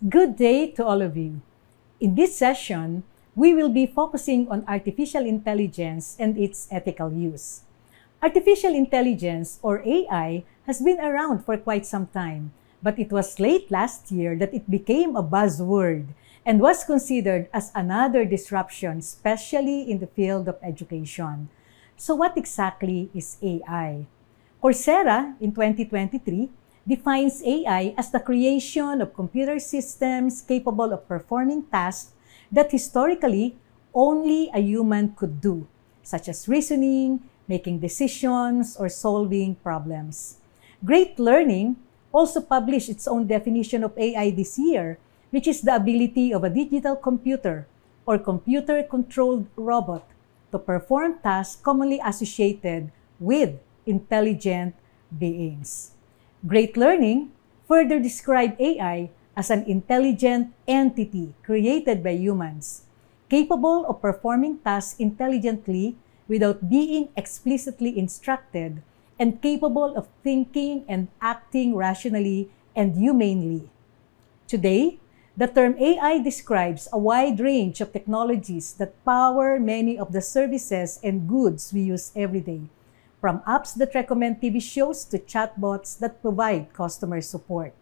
Good day to all of you. In this session, we will be focusing on artificial intelligence and its ethical use. Artificial intelligence, or AI, has been around for quite some time, but it was late last year that it became a buzzword and was considered as another disruption, especially in the field of education. So what exactly is AI? Coursera in 2023 defines AI as the creation of computer systems capable of performing tasks that historically only a human could do, such as reasoning, making decisions, or solving problems. Great Learning also published its own definition of AI this year, which is the ability of a digital computer or computer-controlled robot to perform tasks commonly associated with intelligent beings. Great Learning further described AI as an intelligent entity created by humans, capable of performing tasks intelligently without being explicitly instructed, and capable of thinking and acting rationally and humanely. Today, the term AI describes a wide range of technologies that power many of the services and goods we use every day, from apps that recommend TV shows to chatbots that provide customer support.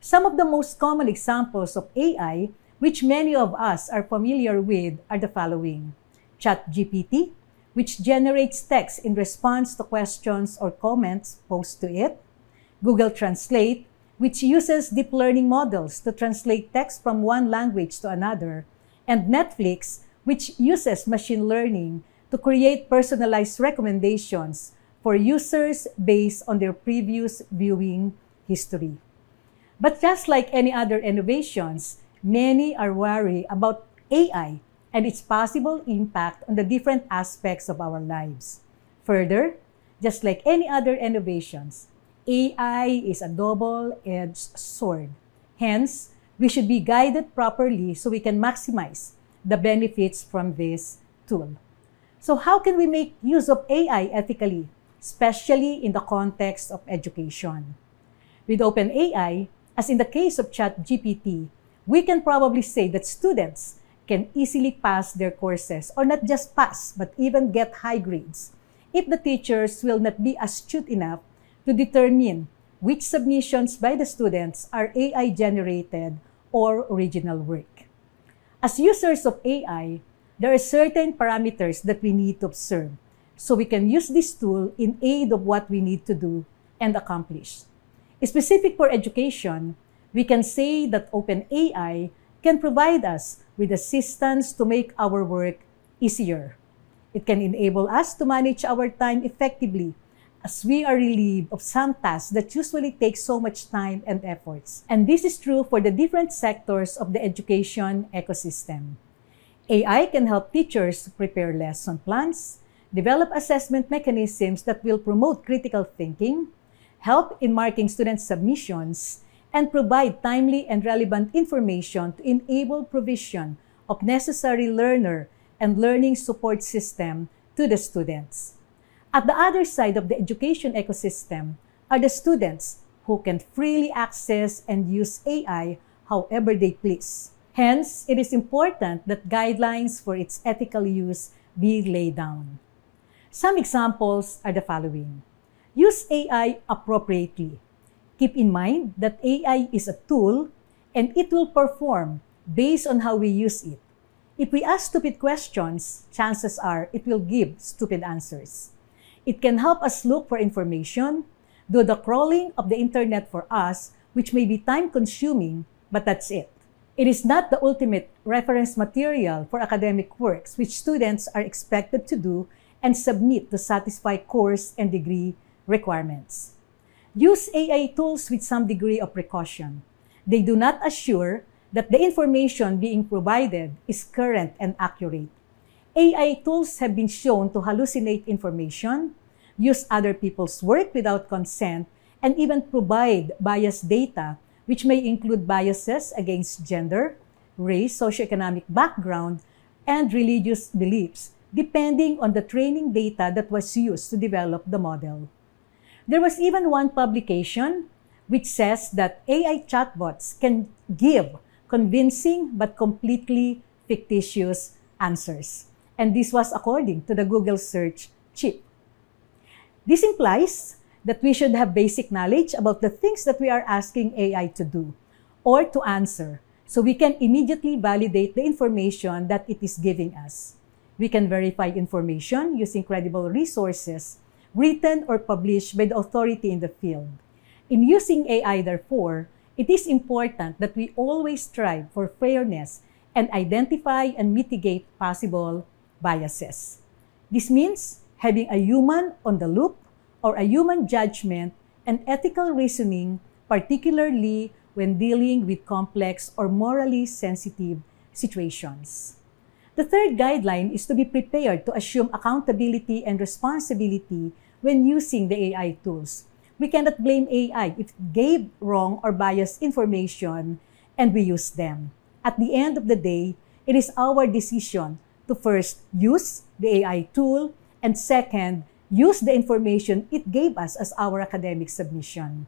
Some of the most common examples of AI, which many of us are familiar with, are the following: ChatGPT, which generates text in response to questions or comments posed to it; Google Translate, which uses deep learning models to translate text from one language to another; and Netflix, which uses machine learning to create personalized recommendations for users based on their previous viewing history. But just like any other innovations, many are worried about AI and its possible impact on the different aspects of our lives. Further, just like any other innovations, AI is a double-edged sword. Hence, we should be guided properly so we can maximize the benefits from this tool. So how can we make use of AI ethically, especially in the context of education? With OpenAI, as in the case of ChatGPT, we can probably say that students can easily pass their courses, or not just pass, but even get high grades, if the teachers will not be astute enough to determine which submissions by the students are AI-generated or original work. As users of AI, there are certain parameters that we need to observe, so we can use this tool in aid of what we need to do and accomplish. Specific for education, we can say that OpenAI can provide us with assistance to make our work easier. It can enable us to manage our time effectively, as we are relieved of some tasks that usually take so much time and efforts. And this is true for the different sectors of the education ecosystem. AI can help teachers prepare lesson plans, develop assessment mechanisms that will promote critical thinking, help in marking students' submissions, and provide timely and relevant information to enable provision of necessary learner and learning support system to the students. At the other side of the education ecosystem are the students who can freely access and use AI however they please. Hence, it is important that guidelines for its ethical use be laid down. Some examples are the following. Use AI appropriately. Keep in mind that AI is a tool and it will perform based on how we use it. If we ask stupid questions, chances are it will give stupid answers. It can help us look for information, do the crawling of the internet for us, which may be time-consuming, but that's it. It is not the ultimate reference material for academic works which students are expected to do and submit to satisfy course and degree requirements. Use AI tools with some degree of precaution. They do not assure that the information being provided is current and accurate. AI tools have been shown to hallucinate information, use other people's work without consent, and even provide biased data, which may include biases against gender, race, socioeconomic background, and religious beliefs, depending on the training data that was used to develop the model. There was even one publication which says that AI chatbots can give convincing but completely fictitious answers. And this was according to the Google search chip. This implies that we should have basic knowledge about the things that we are asking AI to do or to answer, so we can immediately validate the information that it is giving us. We can verify information using credible resources, written or published by the authority in the field. In using AI, therefore, it is important that we always strive for fairness and identify and mitigate possible biases. This means having a human on the loop or a human judgment and ethical reasoning, particularly when dealing with complex or morally sensitive situations. The third guideline is to be prepared to assume accountability and responsibility when using the AI tools. We cannot blame AI if it gave wrong or biased information and we use them. At the end of the day, it is our decision to first use the AI tool and second, use the information it gave us as our academic submission.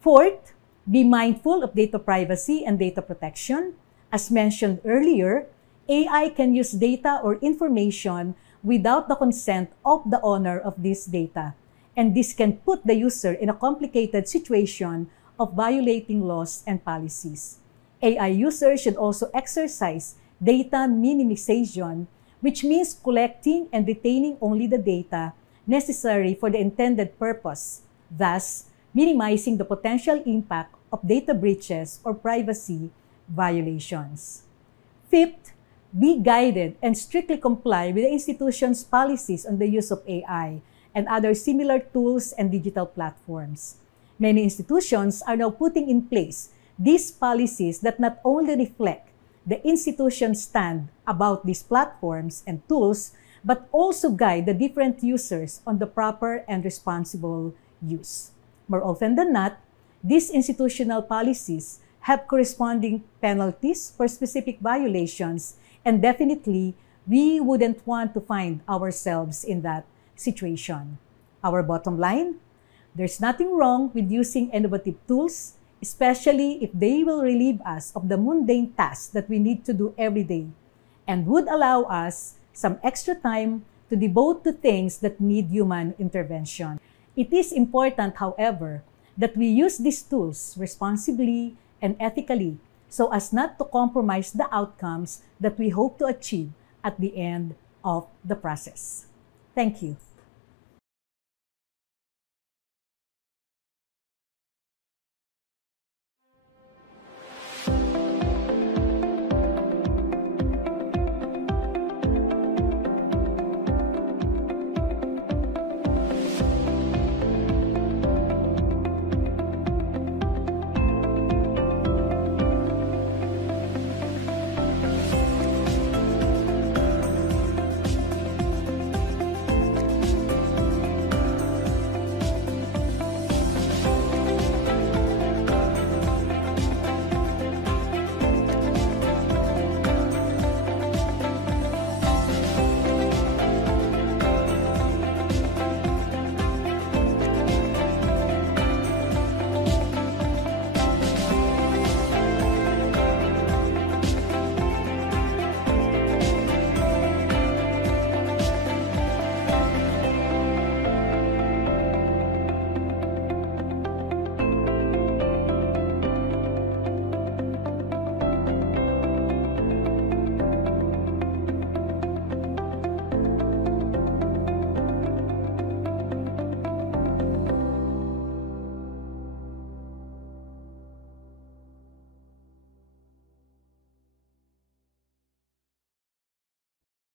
Fourth, be mindful of data privacy and data protection. As mentioned earlier, AI can use data or information without the consent of the owner of this data, and this can put the user in a complicated situation of violating laws and policies. AI users should also exercise data minimization, which means collecting and retaining only the data necessary for the intended purpose, thus minimizing the potential impact of data breaches or privacy violations. Fifth, be guided and strictly comply with the institution's policies on the use of AI and other similar tools and digital platforms. Many institutions are now putting in place these policies that not only reflect the institution's stand about these platforms and tools, but also guide the different users on the proper and responsible use. More often than not, these institutional policies have corresponding penalties for specific violations, and definitely, we wouldn't want to find ourselves in that situation. Our bottom line, there's nothing wrong with using innovative tools, especially if they will relieve us of the mundane tasks that we need to do every day and would allow us some extra time to devote to things that need human intervention. It is important, however, that we use these tools responsibly and ethically so as not to compromise the outcomes that we hope to achieve at the end of the process. Thank you.